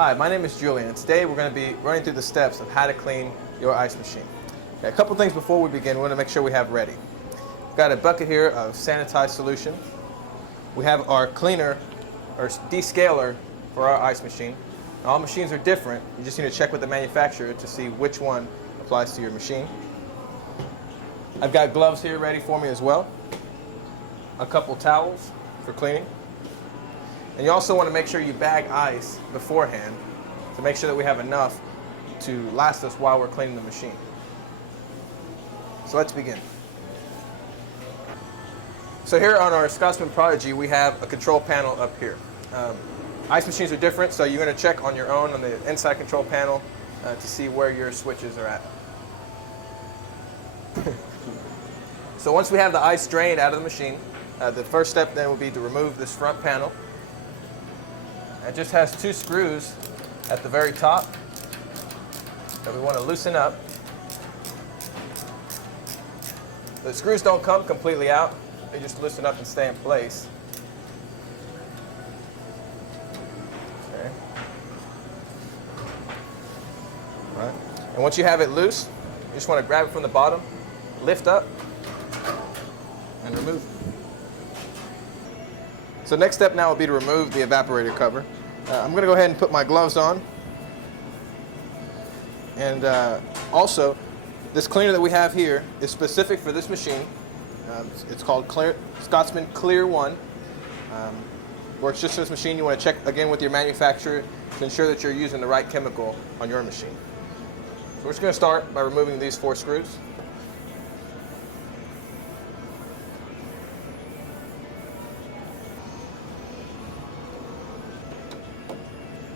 Hi, my name is Julian, and today we're going to be running through the steps of how to clean your ice machine. Okay, a couple things before we begin we want to make sure we have ready. We've got a bucket here of sanitized solution. We have our cleaner, or descaler, for our ice machine. Now, all machines are different. You just need to check with the manufacturer to see which one applies to your machine. I've got gloves here ready for me as well. A couple towels for cleaning. And you also want to make sure you bag ice beforehand to make sure that we have enough to last us while we're cleaning the machine. So let's begin. So here on our Scotsman Prodigy, we have a control panel up here. Ice machines are different, so you're going to check on your own on the inside control panel to see where your switches are at. So once we have the ice drained out of the machine, the first step then will be to remove this front panel. It just has two screws at the very top that we want to loosen up. The screws don't come completely out. They just loosen up and stay in place. Okay. All right. And once you have it loose, you just want to grab it from the bottom, lift up, and remove. So next step now will be to remove the evaporator cover. I'm going to go ahead and put my gloves on. And also, this cleaner that we have here is specific for this machine. It's called Scotsman Clear 1. Works just for this machine. You want to check again with your manufacturer to ensure that you're using the right chemical on your machine. So we're just going to start by removing these 4 screws.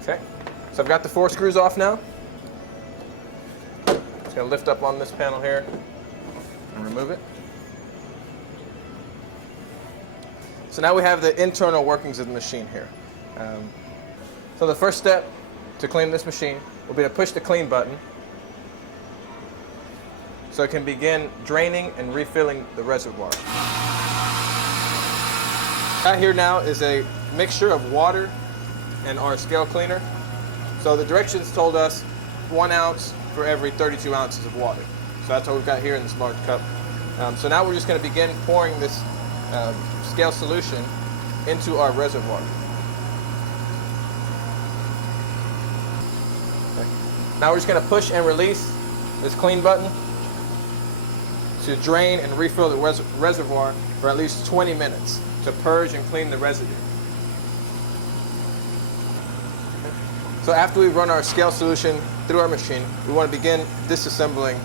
Okay, so I've got the 4 screws off now. Just going to lift up on this panel here and remove it. So now we have the internal workings of the machine here. So the first step to clean this machine will be to push the clean button so it can begin draining and refilling the reservoir. Right here now is a mixture of water and our scale cleaner. So the directions told us 1 ounce for every 32 ounces of water. So that's what we've got here in this large cup. So now we're just going to begin pouring this scale solution into our reservoir. Okay. Now we're just going to push and release this clean button to drain and refill the reservoir for at least 20 minutes to purge and clean the residue. So after we run our scale solution through our machine, we want to begin disassembling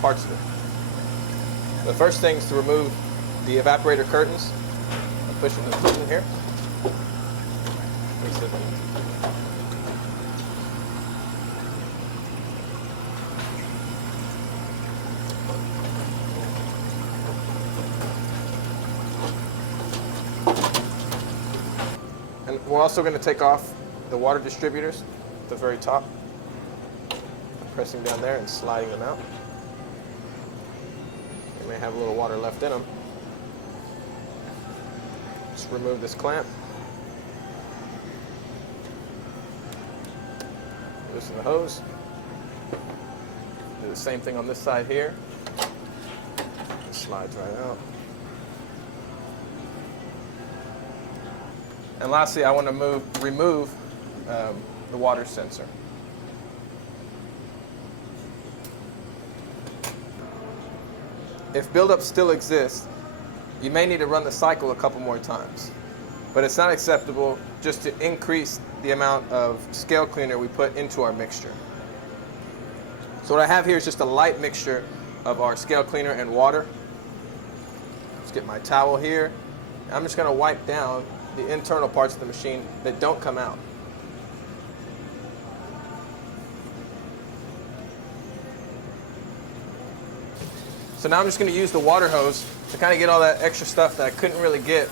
parts of it. The first thing is to remove the evaporator curtains. I'm pushing the button here. And we're also going to take off the water distributors at the very top. Pressing down there and sliding them out. They may have a little water left in them. Just remove this clamp. Loosen the hose. Do the same thing on this side here. It slides right out. And lastly, I want to remove the water sensor. If buildup still exists, you may need to run the cycle a couple more times. But it's not acceptable just to increase the amount of scale cleaner we put into our mixture. So what I have here is just a light mixture of our scale cleaner and water. Let's get my towel here. I'm just going to wipe down the internal parts of the machine that don't come out. So now I'm just going to use the water hose to kind of get all that extra stuff that I couldn't really get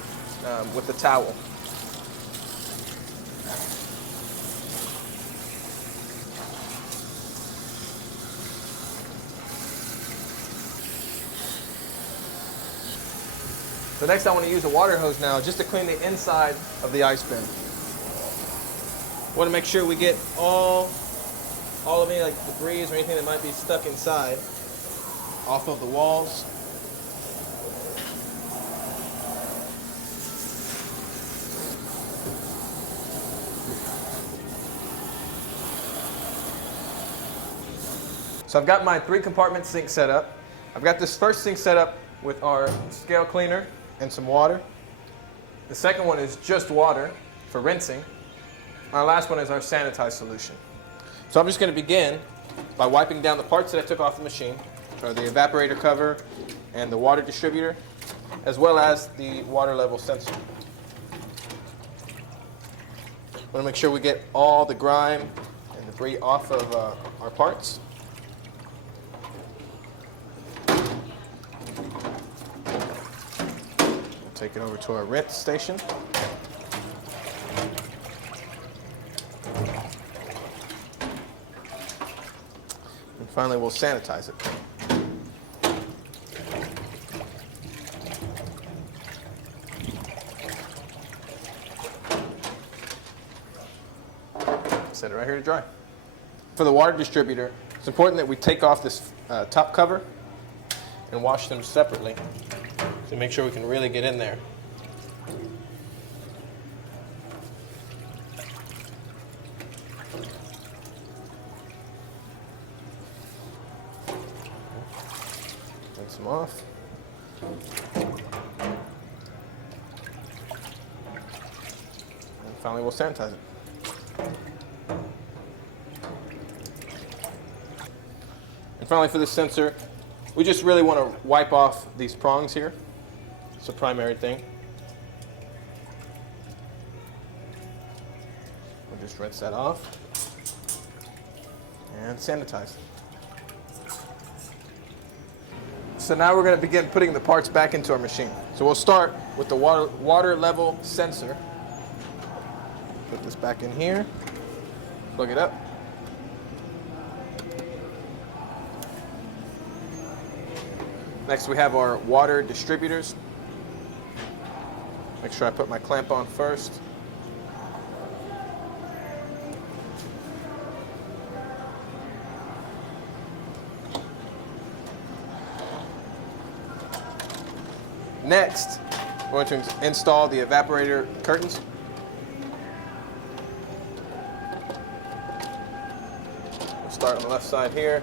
with the towel. So next I want to use a water hose now just to clean the inside of the ice bin. Want to make sure we get all of any like debris or anything that might be stuck inside off of the walls. So I've got my 3-compartment sink set up. I've got this first sink set up with our scale cleaner and some water. The second one is just water for rinsing. Our last one is our sanitized solution. So I'm just going to begin by wiping down the parts that I took off the machine, so the evaporator cover and the water distributor, as well as the water level sensor. I want to make sure we get all the grime and debris off of our parts. Take it over to our rinse station. And finally, we'll sanitize it. Set it right here to dry. For the water distributor, it's important that we take off this top cover and wash them separately to make sure we can really get in there. Rinse them off. And finally, we'll sanitize it. And finally, for the sensor, we just really want to wipe off these prongs here. It's the primary thing. We'll just rinse that off and sanitize. So now we're going to begin putting the parts back into our machine. So we'll start with the water level sensor. Put this back in here, plug it up. Next we have our water distributors. Make sure I put my clamp on first. Next, we're going to install the evaporator curtains. We'll start on the left side here.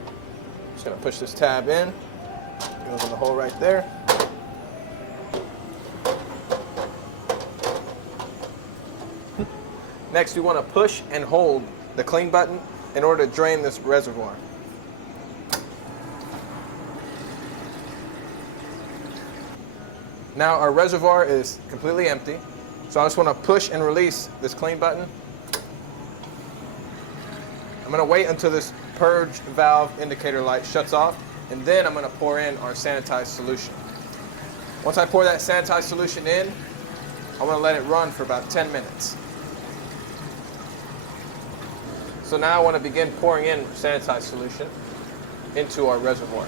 Just going to push this tab in. It goes in the hole right there. Next, we want to push and hold the clean button in order to drain this reservoir. Now our reservoir is completely empty, so I just want to push and release this clean button. I'm going to wait until this purge valve indicator light shuts off, and then I'm going to pour in our sanitized solution. Once I pour that sanitized solution in, I'm going to let it run for about 10 minutes. So now I want to begin pouring in sanitized solution into our reservoir.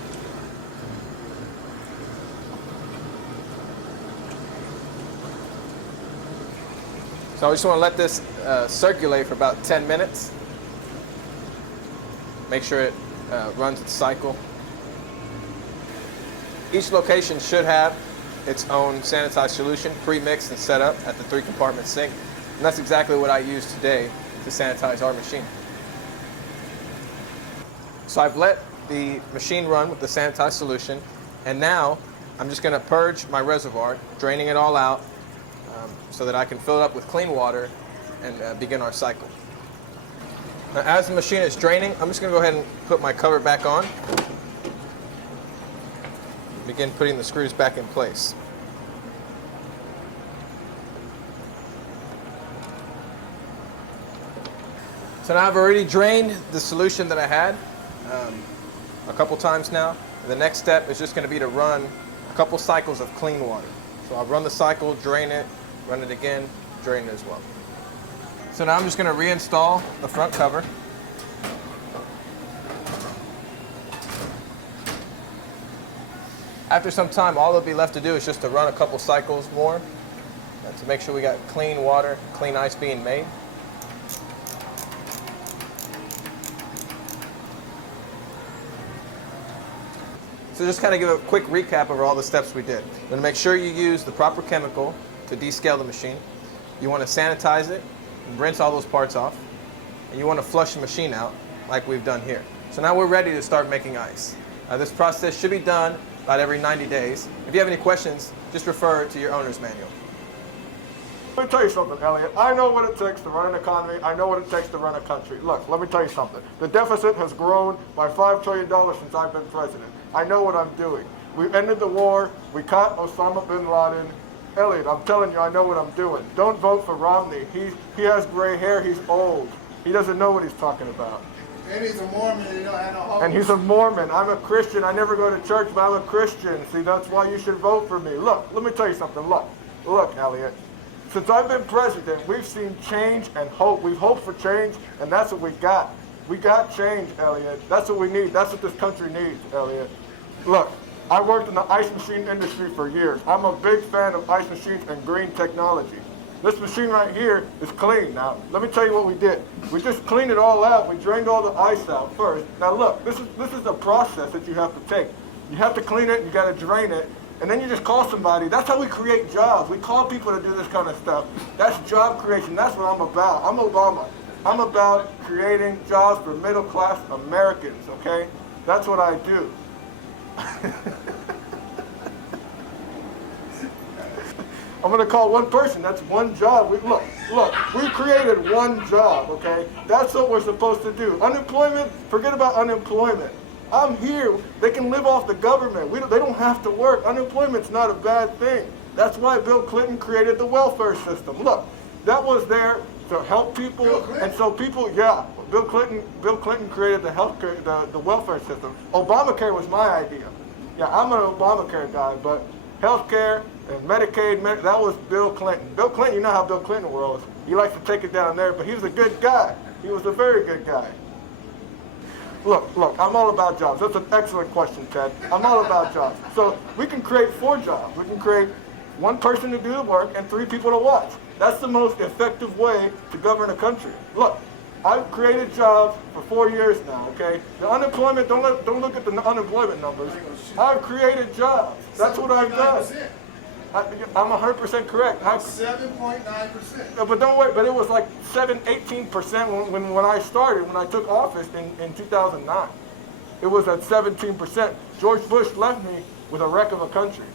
So I just want to let this circulate for about 10 minutes. Make sure it runs its cycle. Each location should have its own sanitized solution pre-mixed and set up at the 3-compartment sink. And that's exactly what I use today to sanitize our machine. So I've let the machine run with the sanitized solution, and now I'm just going to purge my reservoir, draining it all out so that I can fill it up with clean water and begin our cycle. Now, as the machine is draining, I'm just going to go ahead and put my cover back on. Begin putting the screws back in place. So now I've already drained the solution that I had a couple times now. And the next step is just going to be to run a couple cycles of clean water. So I'll run the cycle, drain it, run it again, drain it as well. So now I'm just going to reinstall the front cover. After some time, all that'll be left to do is just to run a couple cycles more to make sure we got clean water, clean ice being made. So just kind of give a quick recap over all the steps we did. You're going to make sure you use the proper chemical to descale the machine. You want to sanitize it and rinse all those parts off. And you want to flush the machine out like we've done here. So now we're ready to start making ice. This process should be done about every 90 days. If you have any questions, just refer to your owner's manual. Let me tell you something, Elliot. I know what it takes to run an economy. I know what it takes to run a country. Look, let me tell you something. The deficit has grown by $5 trillion since I've been president. I know what I'm doing. We ended the war. We caught Osama bin Laden. Elliot, I'm telling you, I know what I'm doing. Don't vote for Romney. He has gray hair. He's old. He doesn't know what he's talking about. And he's a Mormon and he don't have no hope. And he's a Mormon. I'm a Christian. I never go to church, but I'm a Christian. See, that's why you should vote for me. Look, let me tell you something. Look, Elliot. Since I've been president, we've seen change and hope. We've hoped for change, and that's what we got. We got change, Elliot. That's what we need. That's what this country needs, Elliot. Look, I worked in the ice machine industry for years. I'm a big fan of ice machines and green technology. This machine right here is clean. Now, let me tell you what we did. We just cleaned it all out. We drained all the ice out first. Now look, this is a process that you have to take. You have to clean it, you got to drain it, and then you just call somebody. That's how we create jobs. We call people to do this kind of stuff. That's job creation. That's what I'm about. I'm Obama. I'm about creating jobs for middle-class Americans, okay? That's what I do. I'm going to call one person. That's one job. Look, we created one job, okay? That's what we're supposed to do. Unemployment, forget about unemployment. I'm here. They can live off the government. They don't have to work. Unemployment's not a bad thing. That's why Bill Clinton created the welfare system. Look, that was there to help people, and so people, yeah, Bill Clinton created the healthcare, the welfare system. Obamacare was my idea. Yeah, I'm an Obamacare guy, but healthcare and Medicaid, that was Bill Clinton. Bill Clinton, you know how Bill Clinton was. He likes to take it down there, but he was a good guy. He was a very good guy. Look, I'm all about jobs. That's an excellent question, Ted. I'm all about jobs. So we can create 4 jobs. We can create 1 person to do the work and 3 people to watch. That's the most effective way to govern a country. Look, I've created jobs for 4 years now, okay? The unemployment, don't look at the unemployment numbers. I've created jobs. That's what I've done. I'm 100% correct. 7.9%. But don't worry, but it was like 18% when I started, when I took office in 2009. It was at 17%. George Bush left me with a wreck of a country.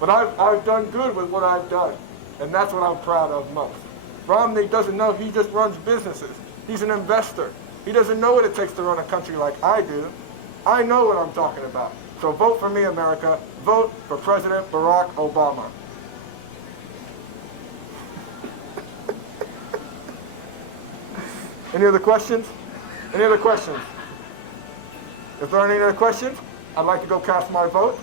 But I've done good with what I've done, and that's what I'm proud of most. Romney doesn't know, he just runs businesses. He's an investor. He doesn't know what it takes to run a country like I do. I know what I'm talking about. So vote for me, America. Vote for President Barack Obama. Any other questions? Any other questions? If there aren't any other questions, I'd like to go cast my vote.